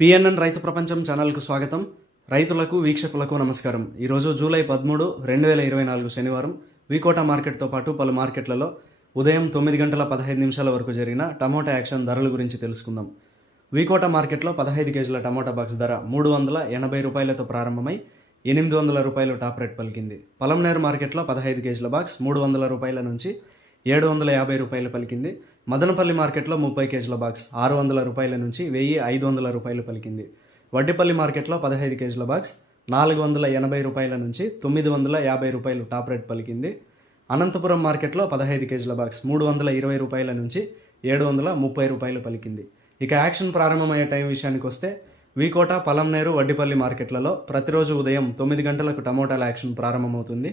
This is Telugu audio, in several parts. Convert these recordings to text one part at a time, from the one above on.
పిఎన్ఎన్ రైతు ప్రపంచం ఛానల్కు స్వాగతం. రైతులకు వీక్షకులకు నమస్కారం. ఈరోజు జూలై పదమూడు రెండు వేల ఇరవై నాలుగు శనివారం వికోట మార్కెట్తో పాటు పలు మార్కెట్లలో ఉదయం తొమ్మిది గంటల పదహైదు నిమిషాల వరకు జరిగిన టమోటా యాక్షన్ ధరల గురించి తెలుసుకుందాం. వికోట మార్కెట్లో పదహైదు కేజీల టమోటా బాక్స్ ధర మూడు వందల ఎనభై రూపాయలతో ప్రారంభమై ఎనిమిది వందల రూపాయలు టాప్ రేట్ పలికింది. పలంనేరు మార్కెట్లో పదహైదు కేజీల బాక్స్ మూడు వందల రూపాయల నుంచి ఏడు వందల యాభై రూపాయలు పలికింది. మదనపల్లి మార్కెట్లో ముప్పై కేజీల బాక్స్ ఆరు వందల రూపాయల నుంచి వెయ్యి ఐదు వందల రూపాయలు పలికింది. వడ్డిపల్లి మార్కెట్లో పదహైదు కేజీల బాక్స్ నాలుగు వందల ఎనభై రూపాయల నుంచి తొమ్మిది వందల యాభై రూపాయలు టాప్ రేట్ పలికింది. అనంతపురం మార్కెట్లో పదహైదు కేజీల బాక్స్ మూడు వందల ఇరవై రూపాయల నుంచి ఏడు వందల ముప్పై రూపాయలు పలికింది. ఇక యాక్షన్ ప్రారంభమయ్యే టైం విషయానికి వస్తే వీకోట పలంనేరు వడ్డిపల్లి మార్కెట్లలో ప్రతిరోజు ఉదయం తొమ్మిది గంటలకు టమోటాల యాక్షన్ ప్రారంభమవుతుంది.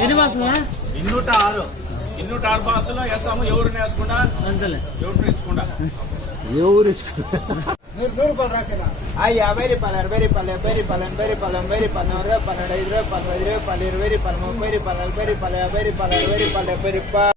ఎన్ని బాసులా ఇన్నూట ఆరు ఇన్నూట ఆరు బాసులో వేస్తాము. ఎవరిని వేసుకుండా ఎవరిని ఇచ్చకుండా ఎవరు ఆ యాభై రూపాయలు అరవై రూపాయలు డెబ్బై రూపాయలు ఎనభై రూపాయలు ఎనభై రూపాయలు నూరు రూపాయలు పన్నెండు ఐదు రూపాయలు పదహైదు రూపాయలు ఇరవై రూపాయలు ముప్పై రూపాయలు నలభై రూపాయలు యాభై రూపాయలు అరవై రూపాయలు డెబ్బై రూపాయలు.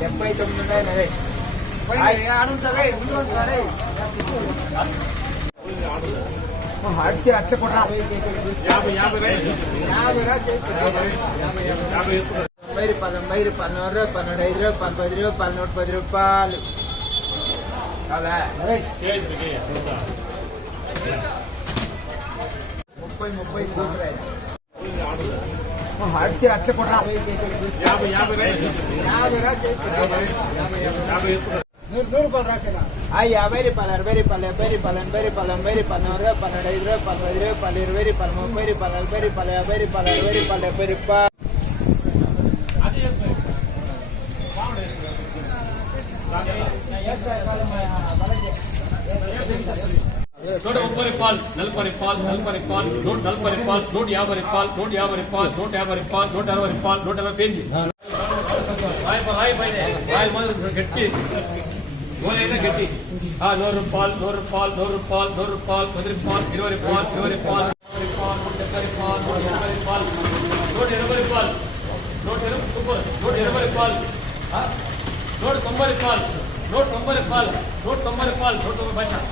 డెబ్బై తొమ్మిది ఉన్నాయి మరే పన్నూరు రూపాయలు పన్నెండు ఐదు రూపాయలు పది రూపాయలు పది రూపాయలు ముప్పై ముప్పై దూసరాయి అట్లా అట్లా కూడా యాభై యాభై రైట్ యాభై రా సేపు. యాభై వేసుకుంటారు నూరు నూరు రూపాయలు రాసేనా ఆ యాభై రూపాయలు అరవై రూపాయలు డెబ్బై రూపాయలు ఎనభై రూపాయలు ఎనభై రూపాయలు నూరు రూపాయలు పన్నెండు ఐదు రూపాయలు పది రూపాయలు ఇరవై రూపాయలు ముప్పై రూపాయలు నలభై రూపాయలు యాభై రూపాయలు అరవై రూపాయలు డెబ్బై రూపాయలు నూట ముప్పై రూపాయలు నలభై రూపాయలు నలభై రూపాయలు నూట నలభై రూపాయలు నూట యాభై రూపాయలు నూట యాభై రూపాయలు నూట యాభై రూపాయలు నూట అరవై రూపాయలు నూట అరవై పేజీ రాయి రాయి పైన రాయల మాదిరి గట్టి గోలైనా గట్టి ఆ నూరు రూపాయలు నూరు రూపాయలు నూరు రూపాయలు నూరు రూపాయలు పది రూపాయలు ఇరవై రూపాయలు ఇరవై రూపాయలు ఇరవై రూపాయలు ఎనభై రూపాయలు నూట ఎనభై రూపాయలు నూట ఎనభై రూపాయలు నూట ఎనభై సూపర్ నూట ఎనభై రూపాయలు ఆ? నూట తొంభై రూపాయలు నూట తొంభై రూపాయలు నూట తొంభై రూపాయలు నూట తొంభై భాష నూట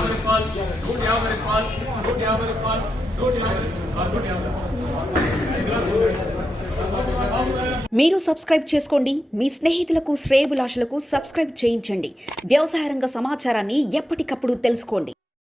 యాభై రూపాయలు నూట యాభై రూపాయలు నూట యాభై రూపాయలు నూట యాభై నూట యాభై మీరు సబ్స్క్రైబ్ చేసుకోండి. మీ స్నేహితులకు శ్రేయభిలాషులకు సబ్స్క్రైబ్ చేయించండి. వ్యవసాయ రంగ సమాచారాన్ని ఎప్పటికప్పుడు తెలుసుకోండి.